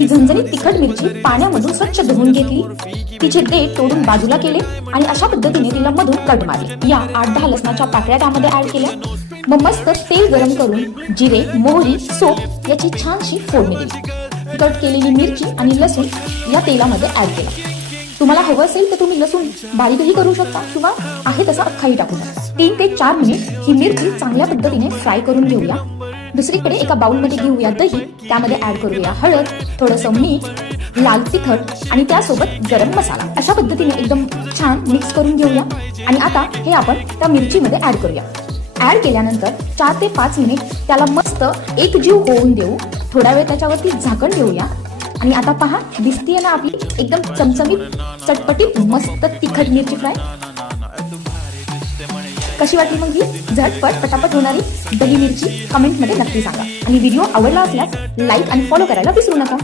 ती झणझणीत तिखट मिरची पाण्यामधून स्वच्छ धुवून घेतली, तिचे देठ तोडून बाजूला केले आणि अशा पद्धतीने तिला मधून कट मारले. या 8-10 लसणाच्या पाकळ्या त्यामध्ये ऍड केल्या. मग मस्त तेल गरम करून जिरे, मोहरी, सोप याची छानशी फोडणी दिली. कट केलेली मिरची आणि लसूण या तेलामध्ये ऍड केला. तुम्हाला हवं असेल तर तुम्ही लसूण बारीकही करू शकता किंवा आहे तसा अख्खाही टाकू शकता. 3 ते 4 मिनिट ही मिरची चांगल्या पद्धतीने फ्राय करून घेऊया. दुसरीकडे एका बाउलमध्ये घेऊया दही, त्यामध्ये ऍड करूया हळद, थोडंसं मीठ, लाल तिखट आणि त्यासोबत गरम मसाला. अशा पद्धतीने एकदम छान मिक्स करून घेऊया आणि आता हे आपण त्या मिरचीमध्ये ऍड करूया. ऍड केल्यानंतर 4 ते 5 मिनिट त्याला मस्त एकजीव होऊन देऊ. थोडा वेळ त्याच्यावरती झाकण ठेवूया आणि आता पहा, दिसतीये ना आपली एकदम चमचमीत, चटपटीत, मस्त तिखट मिरची फ्राय. कशी वाटली मग ही झटपट पटापट होणारी दही मिरची? कमेंटमध्ये नक्की सांगा आणि व्हिडिओ आवडला असल्यास लाईक आणि फॉलो करायला विसरू नका.